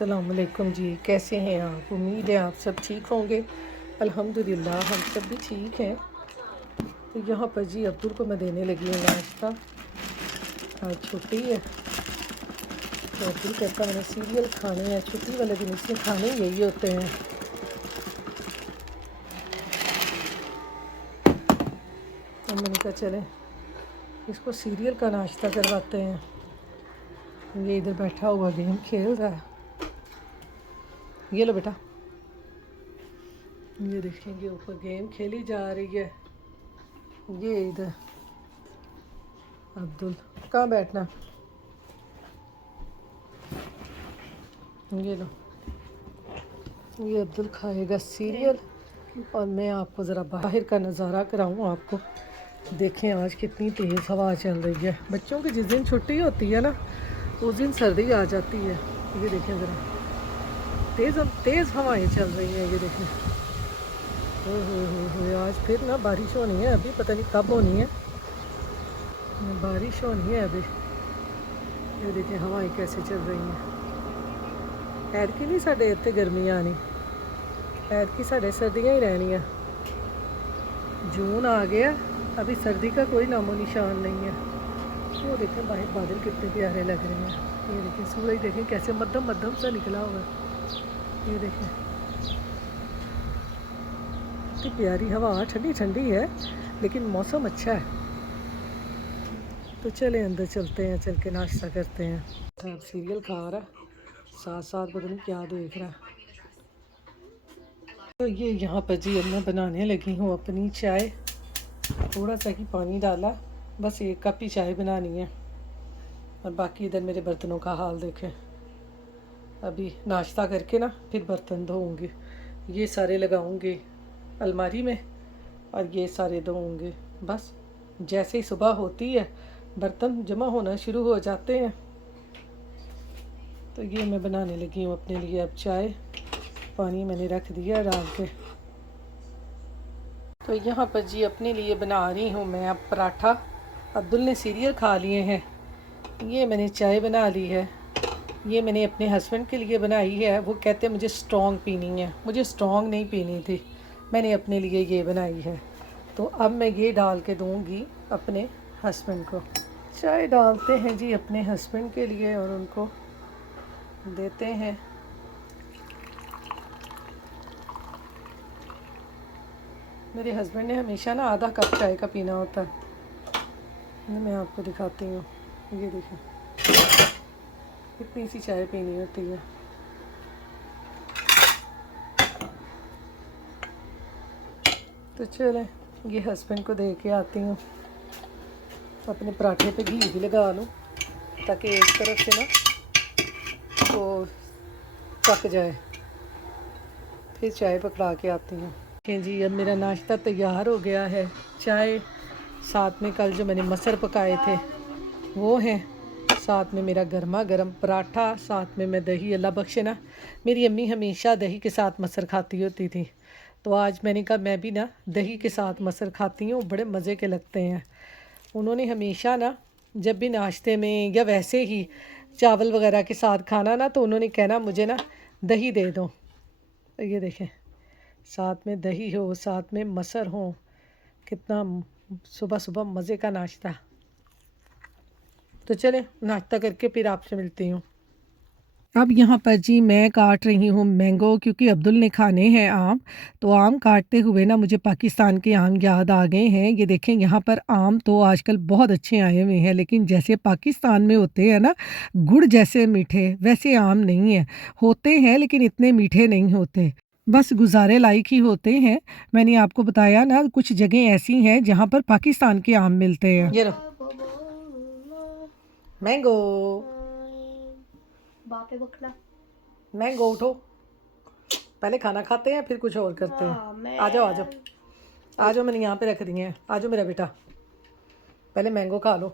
अस्सलामुअलैकुम जी, कैसे हैं आप? उम्मीद है आप सब ठीक होंगे। अल्हम्दुलिल्लाह हम सब भी ठीक हैं। तो यहाँ पर जी अब्दुल को मैं देने लगी हूँ नाश्ता। आज छुट्टी है तो अब्दुल कहता मैंने सीरियल खाने हैं। छुट्टी वाले दिन इसमें खाने यही होते हैं। तो मैंने कहा चलें इसको सीरियल का नाश्ता करवाते हैं। ये इधर बैठा हुआ गेम खेल रहा है। ये लो बेटा, ये देखेंगे ऊपर गेम खेली जा रही है। ये इधर अब्दुल कहाँ बैठना, ये लो, ये अब्दुल खाएगा सीरियल और मैं आपको ज़रा बाहर का नज़ारा कराऊँ आपको। देखें आज कितनी तेज़ हवा चल रही है। बच्चों की जिस दिन छुट्टी होती है ना उस दिन सर्दी आ जाती है। ये देखें ज़रा तेज़ हवाएं चल रही हैं। ये देखें हो आज फिर ना बारिश होनी है। अभी पता नहीं कब होनी है, बारिश होनी है अभी। ये देखें हवाएं कैसे चल रही हैं। ऐतकी नहीं साढ़े इतने गर्मियाँ आनी, ऐतकी साढ़े सर्दियाँ ही रहनी है। जून आ गया, अभी सर्दी का कोई नामो निशान नहीं है। वो देखें बाहर बादल कितने प्यारे लग रहे हैं। ये देखें सूरज देखें कैसे मध्यम मध्यम सा निकला हुआ है। ये देखें इतनी प्यारी हवा, ठंडी ठंडी है लेकिन मौसम अच्छा है। तो चले अंदर चलते हैं, चल के नाश्ता करते हैं। अब सीरियल खा रहा है, साथ साथ पता नहीं क्या देख रहा है। तो ये यहाँ पर जी अब मैं बनाने लगी हूँ अपनी चाय। थोड़ा सा ही पानी डाला, बस 1 कप ही चाय बनानी है। और बाकी इधर मेरे बर्तनों का हाल देखें। अभी नाश्ता करके ना फिर बर्तन धोऊंगी। ये सारे लगाऊंगी अलमारी में और ये सारे धोऊंगी। बस जैसे ही सुबह होती है बर्तन जमा होना शुरू हो जाते हैं। तो ये मैं बनाने लगी हूँ अपने लिए अब चाय। पानी मैंने रख दिया डाल के। तो यहाँ पर जी अपने लिए बना रही हूँ मैं अब पराठा। अब्दुल ने सीरियल खा लिए हैं। ये मैंने चाय बना ली है। ये मैंने अपने हस्बैंड के लिए बनाई है। वो कहते हैं मुझे स्ट्रॉन्ग पीनी है, मुझे स्ट्रॉन्ग नहीं पीनी थी, मैंने अपने लिए ये बनाई है। तो अब मैं ये डाल के दूँगी अपने हस्बैंड को। चाय डालते हैं जी अपने हस्बैंड के लिए और उनको देते हैं। मेरे हस्बैंड ने हमेशा ना आधा कप चाय का पीना होता है। मैं आपको दिखाती हूँ, ये देखिए इतनी सी चाय पीनी होती है। तो चलें ये हस्बैंड को दे के आती हूँ। अपने पराठे पे घी भी लगा लूँ ताकि एक तरफ से ना तो पक जाए। फिर चाय पकड़ा के आती हूँ। देखिए जी अब मेरा नाश्ता तैयार हो गया है। चाय, साथ में कल जो मैंने मसर पकाए थे वो हैं, साथ में मेरा गर्मा गर्म पराठा, साथ में मैं दही। अल्लाह बख्शे ना मेरी अम्मी हमेशा दही के साथ मसर खाती होती थी, तो आज मैंने कहा मैं भी ना दही के साथ मसर खाती हूँ, बड़े मज़े के लगते हैं। उन्होंने हमेशा ना जब भी नाश्ते में या वैसे ही चावल वगैरह के साथ खाना ना तो उन्होंने कहना मुझे ना दही दे दो। तो ये देखें साथ में दही हो, साथ में मसर हो, कितना सुबह सुबह मज़े का नाश्ता। तो चलें नाश्ता करके फिर आपसे मिलती हूँ। अब यहाँ पर जी मैं काट रही हूँ मैंगो, क्योंकि अब्दुल ने खाने हैं आम। तो आम काटते हुए ना मुझे पाकिस्तान के आम याद आ गए हैं। ये देखें यहाँ पर आम तो आजकल बहुत अच्छे आए हुए हैं, लेकिन जैसे पाकिस्तान में होते हैं ना गुड़ जैसे मीठे, वैसे आम नहीं है। होते हैं लेकिन इतने मीठे नहीं होते, बस गुजारे लायक ही होते हैं। मैंने आपको बताया ना कुछ जगह ऐसी हैं जहाँ पर पाकिस्तान के आम मिलते हैं। ये लो मैंगो, मैंगो उठो, पहले खाना खाते हैं फिर कुछ और करते हैं। आ जाओ आ जाओ आ जाओ, मैंने यहाँ पे रख दी हैं। आ जाओ मेरा बेटा, पहले मैंगो खा लो।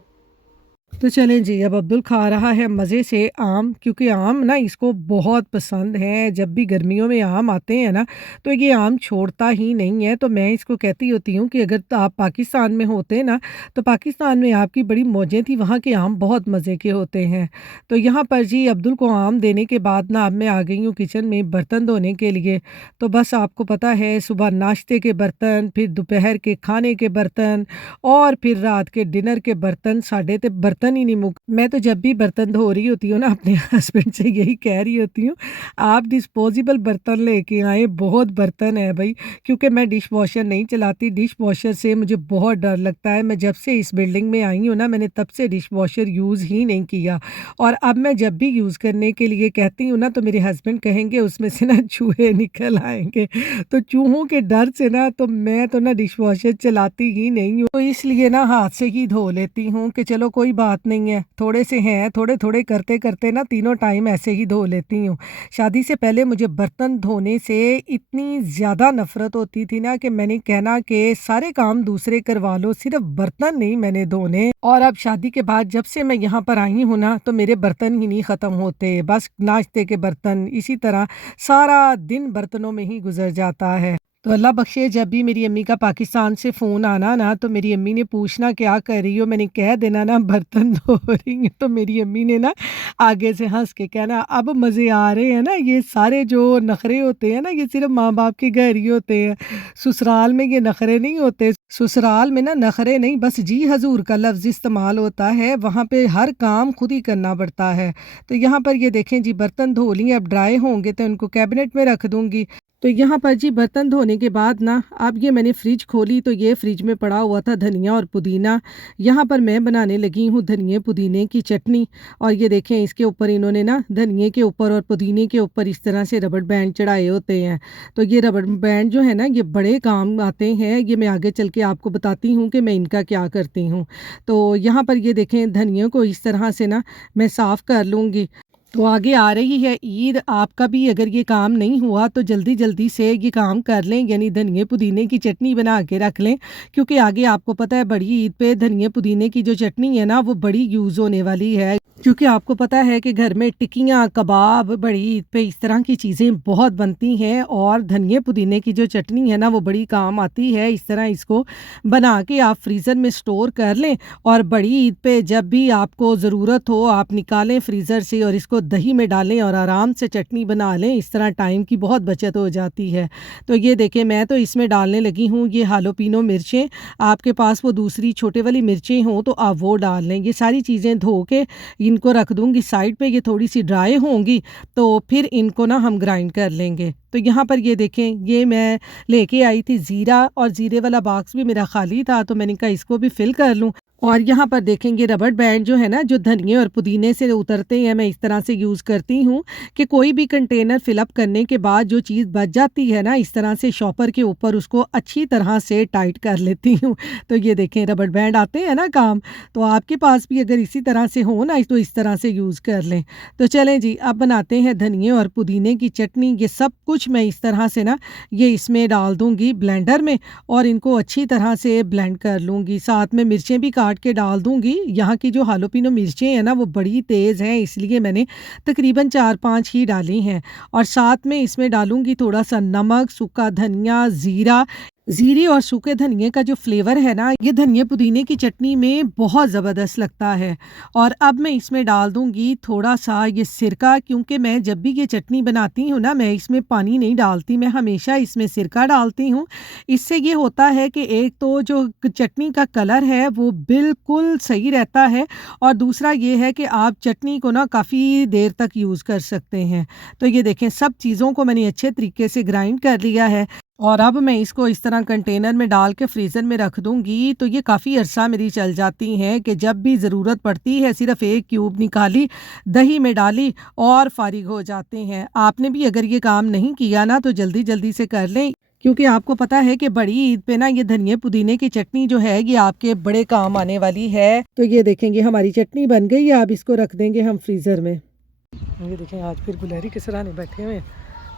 तो चलें जी, अब अब्दुल खा रहा है मज़े से आम, क्योंकि आम ना इसको बहुत पसंद है। जब भी गर्मियों में आम आते हैं ना, तो ये आम छोड़ता ही नहीं है। तो मैं इसको कहती होती हूँ कि अगर आप पाकिस्तान में होते ना, तो पाकिस्तान में आपकी बड़ी मौजें थी, वहाँ के आम बहुत मज़े के होते हैं। तो यहाँ पर जी अब्दुल को आम देने के बाद ना अब मैं आ गई हूँ किचन में बर्तन धोने के लिए। तो बस आपको पता है, सुबह नाश्ते के बर्तन, फिर दोपहर के खाने के बर्तन और फिर रात के डिनर के बर्तन, साडे ते बर्तन ही नहीं मुक। मैं तो जब भी बर्तन धो रही होती हूँ ना, अपने हस्बैंड से यही कह रही होती हूँ, आप डिस्पोजेबल बर्तन लेके आएँ, बहुत बर्तन है भई। क्योंकि मैं डिश वॉशर नहीं चलाती, डिश वॉशर से मुझे बहुत डर लगता है। मैं जब से इस बिल्डिंग में आई हूँ ना, मैंने तब से डिश वॉशर यूज़ ही नहीं किया। और अब मैं जब भी यूज़ करने के लिए कहती हूँ ना, तो मेरे हस्बैंड कहेंगे उसमें से ना चूहे निकल आएँगे। तो चूहों के डर से ना, तो मैं तो ना डिश वॉशर चलाती ही नहीं हूँ। तो इसलिए ना हाथ से ही धो लेती हूँ कि चलो कोई बात नहीं है, थोड़े से हैं, थोड़े-थोड़े करते-करते ना तीनों टाइम ऐसे ही धो लेती हूँ। शादी से पहले मुझे बर्तन धोने से इतनी ज़्यादा नफ़रत होती थी ना, कि मैंने कहना कि सारे काम दूसरे करवा लो, सिर्फ़ बर्तन नहीं मैंने धोने। और अब शादी के बाद जब से मैं यहाँ पर आई हूँ ना, तो मेरे बर्तन ही नहीं ख़त्म होते। बस नाश्ते के बर्तन, इसी तरह सारा दिन बर्तनों में ही गुज़र जाता है। तो अल्लाह बख्शे, जब भी मेरी अम्मी का पाकिस्तान से फ़ोन आना ना, तो मेरी अम्मी ने पूछना क्या कर रही हो? मैंने कह देना ना बर्तन धो रही हूँ, तो मेरी अम्मी ने ना आगे से हँस के कहना, अब मज़े आ रहे हैं ना, ये सारे जो नखरे होते हैं ना, ये सिर्फ़ माँ-बाप के घर ही होते हैं। ससुराल में ये नखरे नहीं होते। ससुराल में ना नखरे नहीं, बस जी हज़ूर का लफ़्ज़ इस्तेमाल होता है, वहाँ पे हर काम खुद ही करना पड़ता है। तो यहाँ पर ये देखें जी, बर्तन धो लिए, अब ड्राई होंगे तो इनको कैबिनेट में रख दूँगी। तो यहाँ पर जी बर्तन धोने के बाद ना, अब ये मैंने फ्रिज खोली, तो ये फ्रिज में पड़ा हुआ था धनिया और पुदीना। यहाँ पर मैं बनाने लगी हूँ धनिये पुदीने की चटनी। और ये देखें, इसके ऊपर इन्होंने ना धनिये के ऊपर और पुदीने के ऊपर इस तरह से रबड़ बैंड चढ़ाए होते हैं। तो ये रबड़ बैंड जो है ना, ये बड़े काम आते हैं। ये मैं आगे चल के आपको बताती हूँ कि मैं इनका क्या करती हूँ। तो यहाँ पर ये देखें, धनिये को इस तरह से ना मैं साफ़ कर लूँगी। तो आगे आ रही है ईद, आपका भी अगर ये काम नहीं हुआ तो जल्दी-जल्दी से ये काम कर लें, यानी धनिये पुदीने की चटनी बना के रख लें। क्योंकि आगे आपको पता है, बड़ी ईद पे धनिये पुदीने की जो चटनी है ना, वो बड़ी यूज़ होने वाली है। क्योंकि आपको पता है कि घर में टिक्कियाँ, कबाब बड़ी ईद पे इस तरह की चीज़ें बहुत बनती हैं, और धनिये पुदीने की जो चटनी है ना, वो बड़ी काम आती है। इस तरह इसको बना के आप फ्रीज़र में स्टोर कर लें, और बड़ी ईद पे जब भी आपको ज़रूरत हो, आप निकालें फ्रीज़र से और इसको दही में डालें और आराम से चटनी बना लें। इस तरह टाइम की बहुत बचत हो जाती है। तो ये देखें, मैं तो इसमें डालने लगी हूँ ये हालोपिनो मिर्चें। आपके पास वो दूसरी छोटे वाली मिर्चें हों तो आप वो डाल लें। ये सारी चीज़ें धो के इनको रख दूँगी साइड पे, ये थोड़ी सी ड्राई होंगी, तो फिर इनको ना हम ग्राइंड कर लेंगे। तो यहाँ पर ये देखें, ये मैं लेके आई थी ज़ीरा, और ज़ीरे वाला बॉक्स भी मेरा खाली था, तो मैंने कहा इसको भी फिल कर लूँ। और यहाँ पर देखेंगे रबड़ बैंड जो है ना, जो धनिये और पुदीने से उतरते हैं, मैं इस तरह से यूज़ करती हूँ कि कोई भी कंटेनर फिल अप करने के बाद जो चीज़ बच जाती है ना, इस तरह से शॉपर के ऊपर उसको अच्छी तरह से टाइट कर लेती हूँ। तो ये देखें, रबड़ बैंड आते हैं ना काम, तो आपके पास भी अगर इसी तरह से हो ना, तो इस तरह से यूज़ कर लें। तो चलें जी, अब बनाते हैं धनिये और पुदीने की चटनी। ये सब कुछ मैं इस तरह से ना, ये इसमें डाल दूँगी ब्लेंडर में, और इनको अच्छी तरह से ब्लेंड कर लूँगी। साथ में मिर्चें भी काट के डाल दूँगी। यहाँ की जो हालोपिनो मिर्चें हैं ना, वो बड़ी तेज़ हैं, इसलिए मैंने तकरीबन 4-5 ही डाली हैं। और साथ में इसमें डालूँगी थोड़ा-सा नमक, सूखा धनिया, ज़ीरा। ज़ीरे और सूखे धनिये का जो फ्लेवर है ना, ये धनिये पुदीने की चटनी में बहुत ज़बरदस्त लगता है। और अब मैं इसमें डाल दूँगी थोड़ा-सा ये सिरका, क्योंकि मैं जब भी ये चटनी बनाती हूँ ना, मैं इसमें पानी नहीं डालती, मैं हमेशा इसमें सिरका डालती हूँ। इससे ये होता है कि एक तो जो चटनी का कलर है वो बिल्कुल सही रहता है, और दूसरा ये है कि आप चटनी को ना काफ़ी देर तक यूज़ कर सकते हैं। तो ये देखें, सब चीज़ों को मैंने अच्छे तरीके से ग्राइंड कर लिया है, और अब मैं इसको इस तरह कंटेनर में डाल के फ्रीज़र में रख दूँगी। तो ये काफ़ी अरसा मेरी चल जाती हैं, कि जब भी ज़रूरत पड़ती है सिर्फ़ एक क्यूब निकाली, दही में डाली और फ़ारिग हो जाते हैं। आपने भी अगर ये काम नहीं किया ना, तो जल्दी-जल्दी से कर लें, क्योंकि आपको पता है कि बड़ी ईद पे ना ये धनिये पुदीने की चटनी जो है, ये आपके बड़े काम आने वाली है। तो ये देखेंगे, हमारी चटनी बन गई है, अब इसको रख देंगे हम फ्रीज़र में। ये देखें, आज फिर गुलहरी के सराहने बैठे हुए हैं,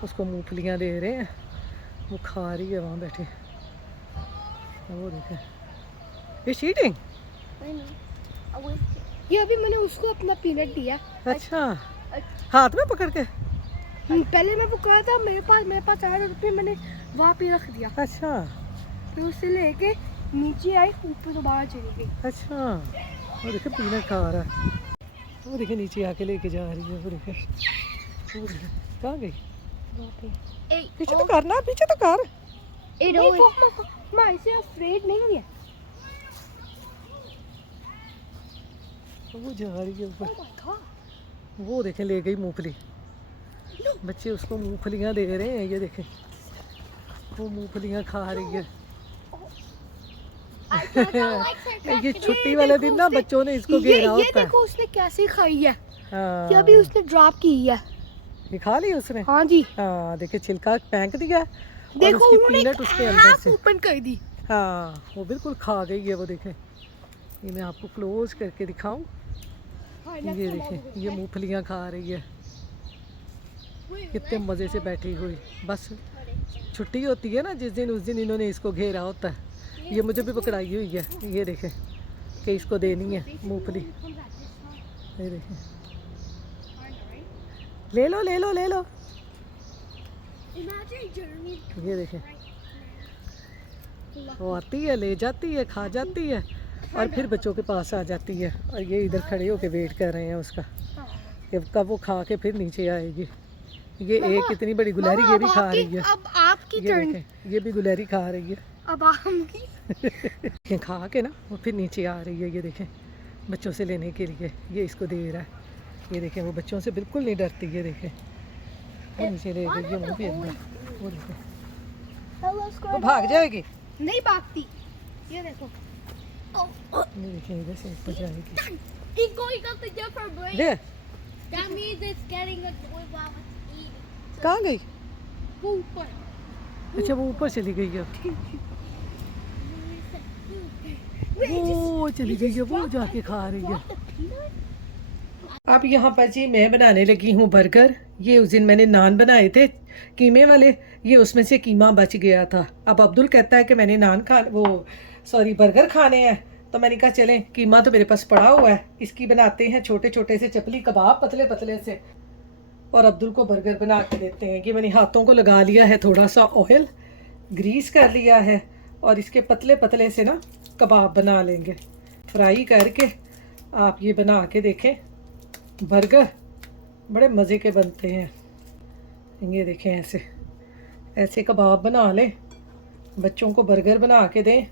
उसको मूँगफलियाँ दे रहे हैं, वो खा रही है वहाँ बैठे। वो देखें, ये चीटिंग। ये अभी मैंने उसको अपना पीनट दिया। अच्छा, हाथ में पकड़ के? पहले मैं वो कहा था मेरे पास आया रुपये, मैंने वहाँ पे रख दिया। अच्छा, फिर उससे लेके नीचे आई, ऊपर दोबारा चली गई। अच्छा। वो देखिए पीनट खा रहा है, वो देखिए नीचे आके लेके जा रही है, वो देखिए, वो देखिए कहाँ गई? पीछे तो कर ना, पीछे तो कर। मैं इसे अफ्रेड नहीं है। वो जा रही है ऊपर, वो देखे ले गई मूंगफली। बच्चे उसको मूंगफलियाँ दे रहे हैं, ये देखे वो मूंगफलियाँ खा रही है। ये छुट्टी वाले दिन ना बच्चों ने इसको घेरा होता है। ये देखो उसने कैसे खाई है। हाँ, ये अभी उसने ड्रॉप की है। ये खा ली उसने? हाँ जी। हाँ देखिए छिलका फेंक दिया और देखो उसकी पीनट उसके अंदर से ओपन कर दी। हाँ वो बिल्कुल खा गई है। वो देखें, ये मैं आपको क्लोज करके दिखाऊं, ये देखें ये मूंगफलियाँ खा रही है, कितने मज़े से बैठी हुई। बस छुट्टी होती है ना जिस दिन, उस दिन इन्होंने इसको घेरा होता है। ये मुझे भी पकड़ाई हुई है, ये देखें कि इसको देनी है मूंगफली। ये देखें, ले लो ले लो ले लो। ये देखें वो आती है, ले जाती है, खा जाती है और फिर बच्चों के पास आ जाती है। और ये इधर खड़े होके वेट कर रहे हैं उसका कि कब वो खा के फिर नीचे आएगी। ये एक इतनी बड़ी गुलहरी ये भी खा रही है। अब आपकी ये देखें, ये भी गुलहरी खा रही है। अब आपकी ये खा के ना वो फिर नीचे आ रही है। ये देखें बच्चों से लेने के लिए ये इसको दे रहा है। ये देखें वो बच्चों से बिल्कुल नहीं डरती। ये देखें वो नीचे ले गई है मुँह के अंदर, वो देखें वो भाग जाएगी, नहीं भागती। ये देखो, ये देखें इधर से ऊपर जाएगी। It's going up the different way. They That means it's getting a toy while it's eating. कहाँ गई? वो ऊपर। अच्छा वो ऊपर चली गई है, वो चली गई है, वो जाके खा रही है। अब यहाँ पर जी मैं बनाने लगी हूँ बर्गर। ये उस दिन मैंने नान बनाए थे कीमे वाले, ये उसमें से कीमा बच गया था। अब अब्दुल कहता है कि मैंने बर्गर खाने हैं, तो मैंने कहा चलें कीमा तो मेरे पास पड़ा हुआ है, इसकी बनाते हैं छोटे छोटे से चपली कबाब पतले पतले से, और अब्दुल को बर्गर बना के देते हैं। कि मैंने हाथों को लगा लिया है थोड़ा सा ऑयल, ग्रीस कर लिया है और इसके पतले पतले से ना कबाब बना लेंगे फ्राई करके। आप ये बना के देखें, बर्गर बड़े मज़े के बनते हैं। ये देखें ऐसे ऐसे कबाब बना लें, बच्चों को बर्गर बना के दें,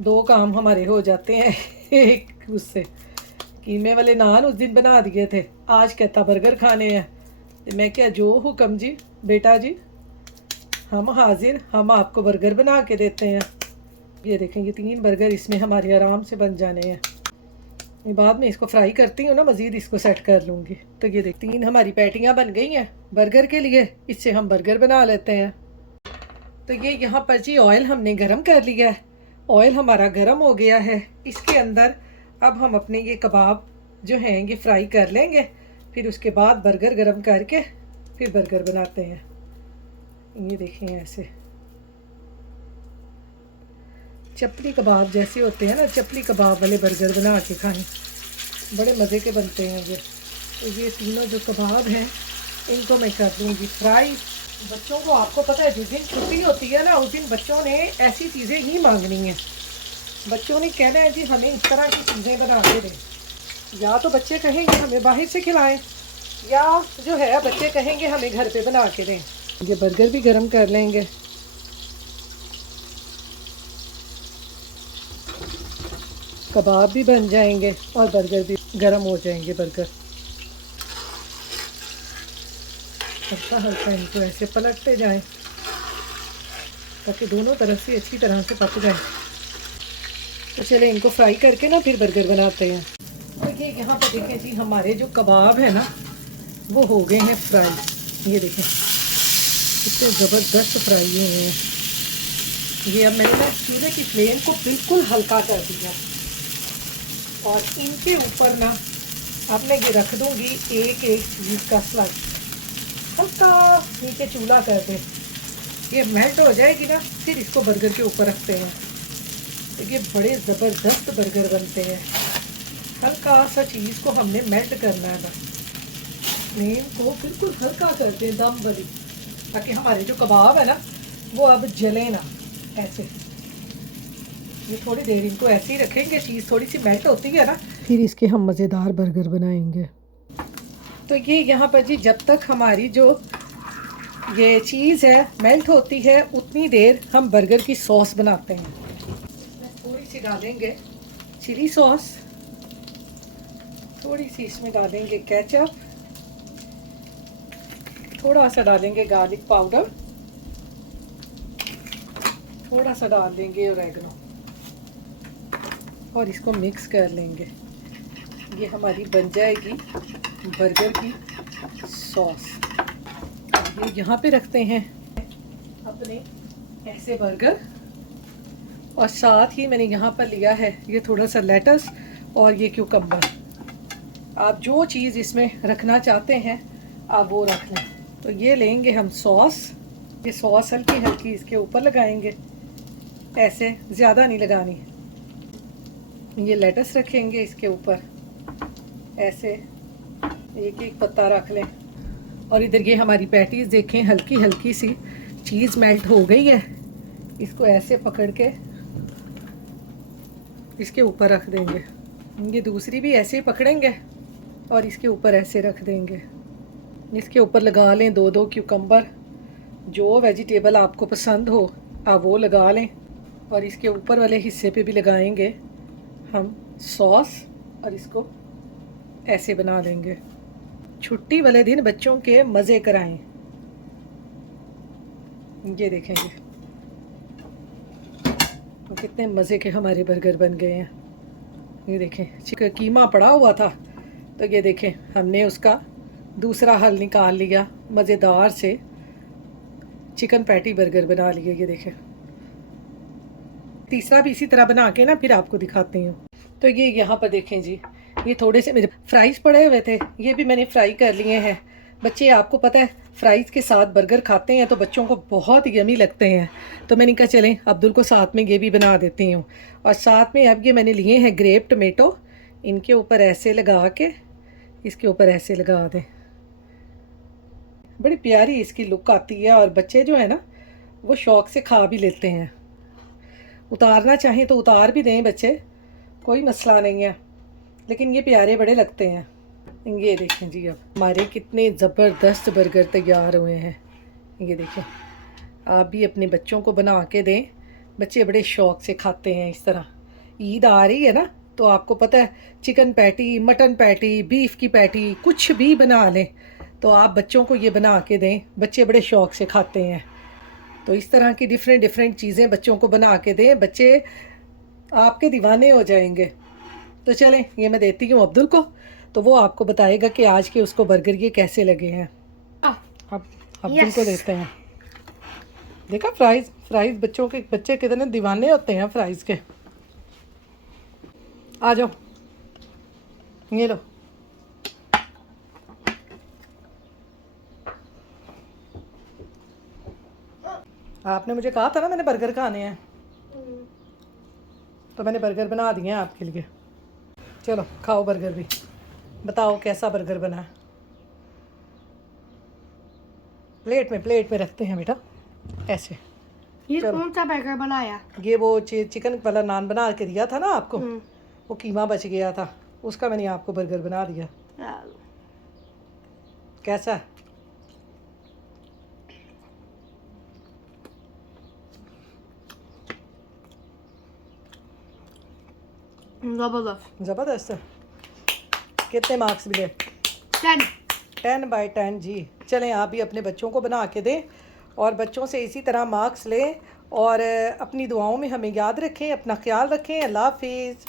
दो काम हमारे हो जाते हैं। एक उससे कीमे वाले नान उस दिन बना दिए थे, आज कहता बर्गर खाने हैं। तो मैं क्या, जो हुक्म जी बेटा जी, हम हाजिर, हम आपको बर्गर बना के देते हैं। ये देखें ये 3 बर्गर इसमें हमारे आराम से बन जाने हैं। मैं बाद में इसको फ्राई करती हूँ ना, मज़ीद इसको सेट कर लूँगी। तो ये देख 3 हमारी पैटियाँ बन गई हैं बर्गर के लिए, इससे हम बर्गर बना लेते हैं। तो ये यहाँ पर जी ऑयल हमने गरम कर लिया है, ऑयल हमारा गरम हो गया है। इसके अंदर अब हम अपने ये कबाब जो हैं ये फ्राई कर लेंगे, फिर उसके बाद बर्गर गरम करके फिर बर्गर बनाते हैं। ये देखें ऐसे चपली कबाब जैसे होते हैं ना, चपली कबाब वाले बर्गर बना के खाएं, बड़े मज़े के बनते हैं ये। तो ये तीनों जो कबाब हैं इनको मैं कर दूँगी फ्राई। बच्चों को आपको पता है जिस दिन छुट्टी होती है ना, उस दिन बच्चों ने ऐसी चीज़ें ही मांगनी हैं। बच्चों ने कहना है जी हमें इस तरह की चीज़ें बना के दें, या तो बच्चे कहेंगे हमें बाहर से खिलाएं, या जो है बच्चे कहेंगे हमें घर पे बना के दें। ये बर्गर भी गरम कर लेंगे। कबाब भी बन जाएंगे और बर्गर भी गरम हो जाएंगे। बर्गर हल्का हल्का इनको ऐसे पलटते जाएं ताकि दोनों तरफ से अच्छी तरह से पक जाए। तो चले इनको फ्राई करके ना फिर बर्गर बनाते हैं। तो ये यहाँ पे देखें जी हमारे जो कबाब है ना वो हो गए हैं फ्राई। ये देखें कितने ज़बरदस्त फ्राई हुए हैं। ये अब मैंने ना चूल्हे की फ्लेम को बिल्कुल हल्का कर दिया और इनके ऊपर ना अब मैं ये रख दूँगी एक चीज़ का स्लाइस, हल्का नीचे चूल्हा कर दें, ये मेल्ट हो जाएगी ना, फिर इसको बर्गर के ऊपर रखते हैं। तो ये बड़े ज़बरदस्त बर्गर बनते हैं। हल्का सा चीज़ को हमने मेल्ट करना है बस। फ्लेम को बिल्कुल हल्का कर दें दम वाली, ताकि हमारे जो कबाब है ना वो अब जले ना। ऐसे ये थोड़ी देर इनको ऐसे ही रखेंगे, चीज़ थोड़ी सी मेल्ट होती है ना, फिर इसके हम मज़ेदार बर्गर बनाएंगे। तो ये यहाँ पर जी जब तक हमारी जो ये चीज़ है मेल्ट होती है उतनी देर हम बर्गर की सॉस बनाते हैं। थोड़ी सी डालेंगे चिली सॉस, थोड़ी सी इसमें डालेंगे केचप, थोड़ा सा डालेंगे गार्लिक पाउडर, थोड़ा सा डाल देंगे ओरेगनो और इसको मिक्स कर लेंगे। ये हमारी बन जाएगी बर्गर की सॉस। ये यहाँ पे रखते हैं अपने ऐसे बर्गर, और साथ ही मैंने यहाँ पर लिया है ये थोड़ा सा लेटस और ये क्यूकम्बर। आप जो चीज़ इसमें रखना चाहते हैं आप वो रख लें। तो ये लेंगे हम सॉस, ये सॉस हल्की हल्की इसके ऊपर लगाएंगे, ऐसे ज़्यादा नहीं लगानी। ये लेटस रखेंगे इसके ऊपर, ऐसे एक एक पत्ता रख लें। और इधर ये हमारी पैटीज देखें हल्की हल्की सी चीज़ मेल्ट हो गई है, इसको ऐसे पकड़ के इसके ऊपर रख देंगे। ये दूसरी भी ऐसे ही पकड़ेंगे और इसके ऊपर ऐसे रख देंगे। इसके ऊपर लगा लें दो दो क्यूकम्बर, जो वेजिटेबल आपको पसंद हो आप वो लगा लें। और इसके ऊपर वाले हिस्से पे भी लगाएंगे हम सॉस और इसको ऐसे बना देंगे। छुट्टी वाले दिन बच्चों के मज़े कराएं। ये देखेंगे तो कितने मज़े के हमारे बर्गर बन गए हैं। ये देखें चिकन कीमा पड़ा हुआ था, तो ये देखें हमने उसका दूसरा हल निकाल लिया, मज़ेदार से चिकन पैटी बर्गर बना लिए। ये देखें तीसरा भी इसी तरह बना के ना फिर आपको दिखाती हूँ। तो ये यहाँ पर देखें जी, ये थोड़े से मेरे फ्राइज़ पड़े हुए थे, ये भी मैंने फ्राई कर लिए हैं। बच्चे आपको पता है फ्राइज़ के साथ बर्गर खाते हैं तो बच्चों को बहुत यमी लगते हैं, तो मैंने कहा चलें अब्दुल को साथ में ये भी बना देती हूँ। और साथ में अब ये मैंने लिए हैं ग्रेप टमेटो, इनके ऊपर ऐसे लगा के इसके ऊपर ऐसे लगा दें। बड़ी प्यारी इसकी लुक आती है और बच्चे जो है ना वो शौक़ से खा भी लेते हैं। उतारना चाहें तो उतार भी दें बच्चे, कोई मसला नहीं है, लेकिन ये प्यारे बड़े लगते हैं। ये देखें जी अब हमारे कितने ज़बरदस्त बर्गर तैयार हुए हैं। ये देखें आप भी अपने बच्चों को बना के दें, बच्चे बड़े शौक़ से खाते हैं इस तरह। ईद आ रही है ना, तो आपको पता है chicken patty, mutton patty, beef की पैटी कुछ भी बना लें तो आप बच्चों को ये बना के दें, बच्चे बड़े शौक़ से खाते हैं। तो इस तरह की डिफरेंट चीज़ें बच्चों को बना के दें, बच्चे आपके दीवाने हो जाएंगे। तो चलें ये मैं देती हूँ अब्दुल को, तो वो आपको बताएगा कि आज के उसको बर्गर ये कैसे लगे हैं। अब अब्दुल को देते हैं। देखा फ्राइज़ बच्चे कितने दीवाने होते हैं फ्राइज़ के। आ जाओ ये लो। आपने मुझे कहा था ना मैंने बर्गर खाने हैं, तो मैंने बर्गर बना दिए हैं आपके लिए। चलो खाओ बर्गर भी, बताओ कैसा बर्गर बना है। प्लेट में रखते हैं बेटा ऐसे। ये कौन सा बर्गर बनाया? ये वो चिकन वाला नान बना के दिया था ना आपको, वो कीमा बच गया था, उसका मैंने आपको बर्गर बना दिया। कैसा है? ज़बरदस्त है। कितने मार्क्स मिले? 10/10 जी। चलें आप भी अपने बच्चों को बना के दें और बच्चों से इसी तरह मार्क्स लें और अपनी दुआओं में हमें याद रखें। अपना ख्याल रखें। अल्लाह हाफिज़।